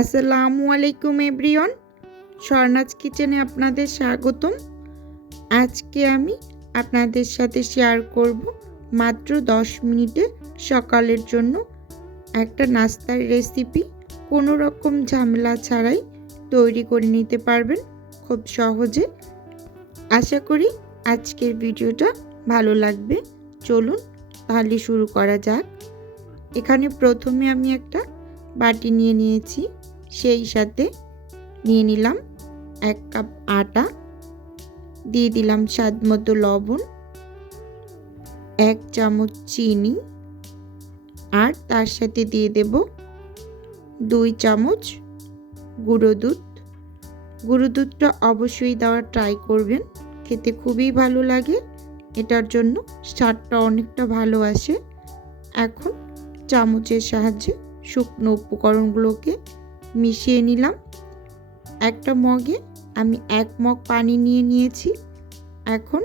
আসসালামু আলাইকুম এভরিওয়ান। স্বর্ণাজ কিচেনে আপনাদের স্বাগতম। আজকে আমি আপনাদের সাথে শেয়ার করব মাত্র দশ মিনিটে সকালের জন্য একটা নাস্তার রেসিপি। কোনো রকম ঝামেলা ছাড়াই তৈরি করে নিতে পারবেন খুব সহজে। আশা করি আজকের ভিডিওটা ভালো লাগবে। চলুন তাহলে শুরু করা যাক। এখানে প্রথমে আমি একটা বাটি নিয়ে নিয়েছি। সেই সাথে নিয়ে নিলাম এক কাপ আটা, দিয়ে দিলাম স্বাদ মতো লবণ, এক চামচ চিনি, আর তার সাথে দিয়ে দেব দুই চামচ গুঁড়ো দুধ। গুঁড়ো দুধটা অবশ্যই দেওয়ার ট্রাই করবেন, খেতে খুবই ভালো লাগে, এটার জন্য স্বাদটা অনেকটা ভালো আসে। এখন চামচের সাহায্যে শুকনো উপকরণগুলোকে মিশিয়ে নিলাম। একটা মগে আমি এক মগ পানি নিয়ে নিয়েছি। এখন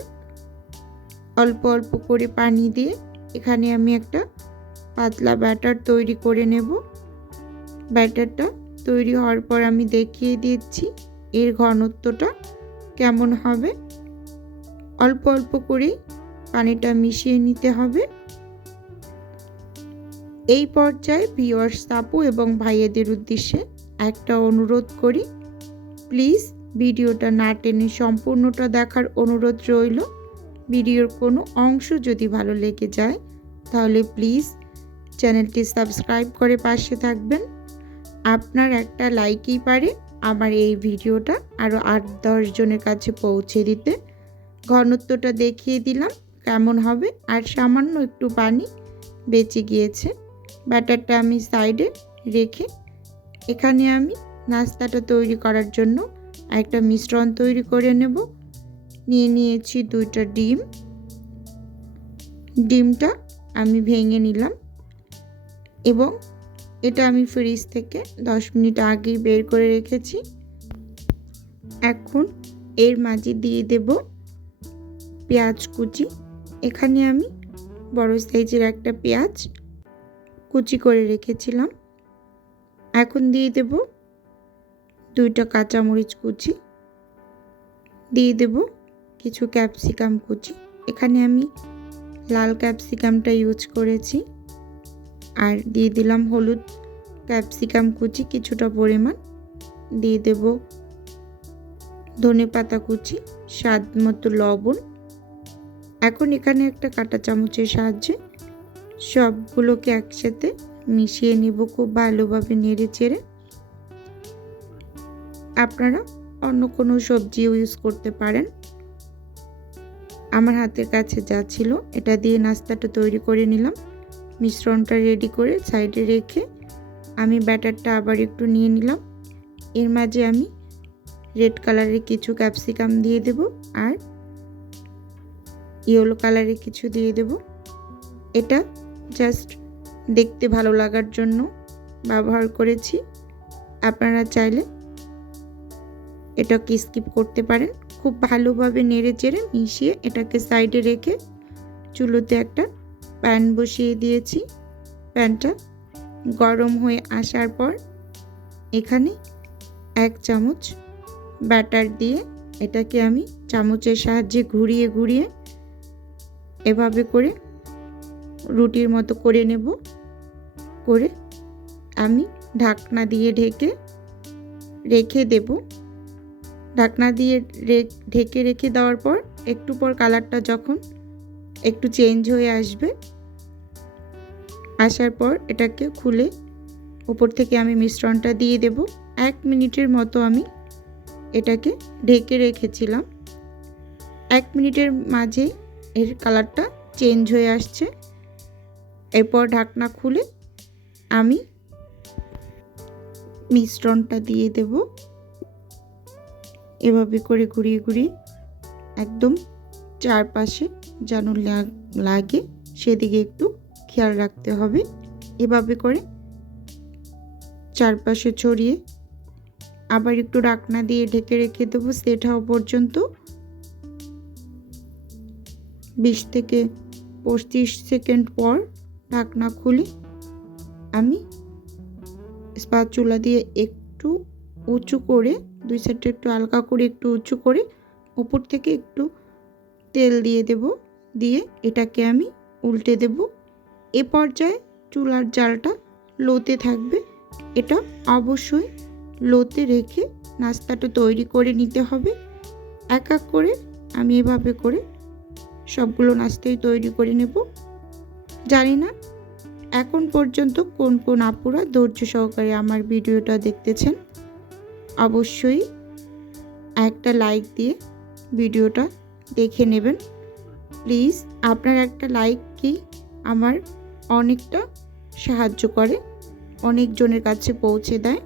অল্প অল্প করে পানি দিয়ে এখানে আমি একটা পাতলা ব্যাটার তৈরি করে নেব। ব্যাটারটা তৈরি হওয়ার পর আমি দেখিয়ে দিচ্ছি এর ঘনত্বটা কেমন হবে। অল্প অল্প করে পানিটা মিশিয়ে নিতে হবে। এই পর্যায়ে ভিওয়ার্স আপু এবং ভাইয়েদের উদ্দেশ্যে একটা অনুরোধ করি। প্লিজ ভিডিওটা না টেনে সম্পূর্ণটা দেখার অনুরোধ রইল। ভিডিওর কোনো অংশ যদি ভালো লেগে যায়, তাহলে প্লিজ চ্যানেলটি সাবস্ক্রাইব করে পাশে থাকবেন। আপনার একটা লাইকই পারে আমার এই ভিডিওটা আরও আট দশ জনের কাছে পৌঁছে দিতে। ঘনত্বটা দেখিয়ে দিলাম কেমন হবে আর সামান্য একটু পানি বেঁচে গিয়েছে। ব্যাটারটা আমি সাইডে রেখে এখানে আমি নাস্তাটা তৈরি করার জন্য একটা মিশ্রণ তৈরি করে নেব। নিয়ে নিয়েছি দুইটা ডিম। ডিমটা আমি ভেঙে নিলাম এবং এটা আমি ফ্রিজ থেকে দশ মিনিট আগেই বের করে রেখেছি। এখন এর মাঝে দিয়ে দেব পেঁয়াজ কুচি। এখানে আমি বড় সাইজের একটা পেঁয়াজ কুচি করে রেখেছিলাম। এখন দিয়ে দেব দুইটা কাঁচামরিচ কুচি। দিয়ে দেব কিছু ক্যাপসিকাম কুচি। এখানে আমি লাল ক্যাপসিকামটা ইউজ করেছি। আর দিয়ে দিলাম হলুদ ক্যাপসিকাম কুচি কিছুটা পরিমাণ। দিয়ে দেব ধনে পাতা কুচি, স্বাদ মতো লবণ। এখন এখানে একটা কাঁটা চামচের সাহায্যে সবগুলোকে একসাথে মিশিয়ে নিব খুব ভালোভাবে নেড়ে চেড়ে। আপনারা অন্য কোনো সবজিও ইউজ করতে পারেন। আমার হাতের কাছে যা ছিল এটা দিয়ে নাস্তাটা তৈরি করে নিলাম। মিশ্রণটা রেডি করে সাইডে রেখে আমি ব্যাটারটা আবার একটু নিয়ে নিলাম। এর মাঝে আমি রেড কালারের কিছু ক্যাপসিকাম দিয়ে দেব আর ইয়েলো কালারের কিছু দিয়ে দেব। এটা জাস্ট দেখতে ভালো লাগার জন্য ব্যবহার করেছি। আপনারা চাইলে এটাকে স্কিপ করতে পারেন। খুব ভালোভাবে নেড়ে চেড়ে মিশিয়ে এটাকে সাইডে রেখে চুলোতে একটা প্যান বসিয়ে দিয়েছি। প্যানটা গরম হয়ে আসার পর এখানে এক চামচ ব্যাটার দিয়ে এটাকে আমি চামচের সাহায্যে ঘুরিয়ে ঘুরিয়ে এভাবে করে রুটির মতো করে নেব। করে আমি ঢাকনা দিয়ে ঢেকে রেখে দেব। ঢাকনা দিয়ে ঢেকে রেখে দেওয়ার পর একটু পর কালারটা যখন একটু চেঞ্জ হয়ে আসবে, আসার পর এটাকে খুলে উপর থেকে আমি মিশ্রণটা দিয়ে দেব। এক মিনিটের মতো আমি এটাকে ঢেকে রেখেছিলাম। এক মিনিটের মাঝে এর কালারটা চেঞ্জ হয়ে আসছে। এরপর ঢাকনা খুলে আমি মিশ্রণটা দিয়ে দেব। এভাবে করে ঘুরিয়ে ঘুরিয়ে একদম চারপাশে যেন লাগে, সেদিকে একটু খেয়াল রাখতে হবে। এভাবে করে চারপাশে ছড়িয়ে আবার একটু ঢাকনা দিয়ে ঢেকে রেখে দেবো সেট হওয়া পর্যন্ত। বিশ থেকে পঁচিশ সেকেন্ড পর ঢাকনা খুলে আমি স্পাচুলা দিয়ে একটু উঁচু করে, দুই সাইডটা একটু হালকা করে একটু উঁচু করে, উপর থেকে একটু তেল দিয়ে দেব। দিয়ে এটাকে আমি উল্টে দেব। এ পর্যায়ে চুলার জালটা লোতে থাকবে। এটা অবশ্যই লোতে রেখে নাস্তাটা তৈরি করে নিতে হবে। এক এক করে আমি এভাবে করে সবগুলো নাস্তাই তৈরি করে নেব। জানি না এখন পর্যন্ত কোন কোন আপুরা ধৈর্য সহকারে আমার ভিডিওটা দেখতেছেন, অবশ্যই একটা লাইক দিয়ে ভিডিওটা দেখে নেবেন। প্লিজ আপনার একটা লাইককেই আমার অনেকটা সাহায্য করে অনেকজনের কাছে পৌঁছে দেয়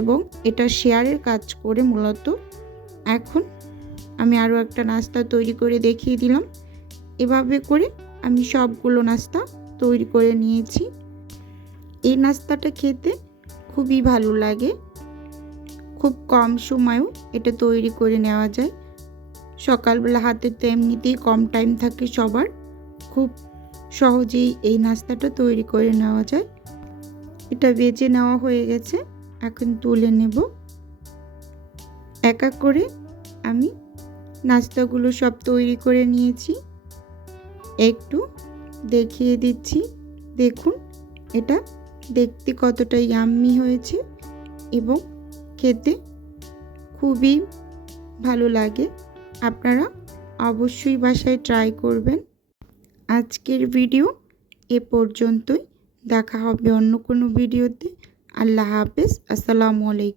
এবং এটা শেয়ারের কাজ করে মূলত। এখন আমি আরও একটা নাস্তা তৈরি করে দেখিয়ে দিলাম। এভাবে করে আমি সবগুলো নাস্তা তৈরি করে নিয়েছি। এই নাস্তাটা খেতে খুবই ভালো লাগে। খুব কম সময়েও এটা তৈরি করে নেওয়া যায়। সকালবেলা হাতে তো এমনিতেই কম টাইম থাকে সবার। খুব সহজেই এই নাস্তাটা তৈরি করে নেওয়া যায়। এটা বেজে নেওয়া হয়ে গেছে। এখন তুলে নেব। এক এক করে আমি নাস্তাগুলো সব তৈরি করে নিয়েছি। একটু দেখিয়ে দিচ্ছি। দেখুন, এটা দেখতে কতটা ইয়াম্মি হয়েছে এবং খেতে খুবই ভালো লাগে। আপনারা অবশ্যই বাসায় ট্রাই করবেন। আজকের ভিডিও এ পর্যন্তই। দেখা হবে অন্য কোনো ভিডিওতে আল্লাহ হাফেজ। আসসালামু আলাইকুম।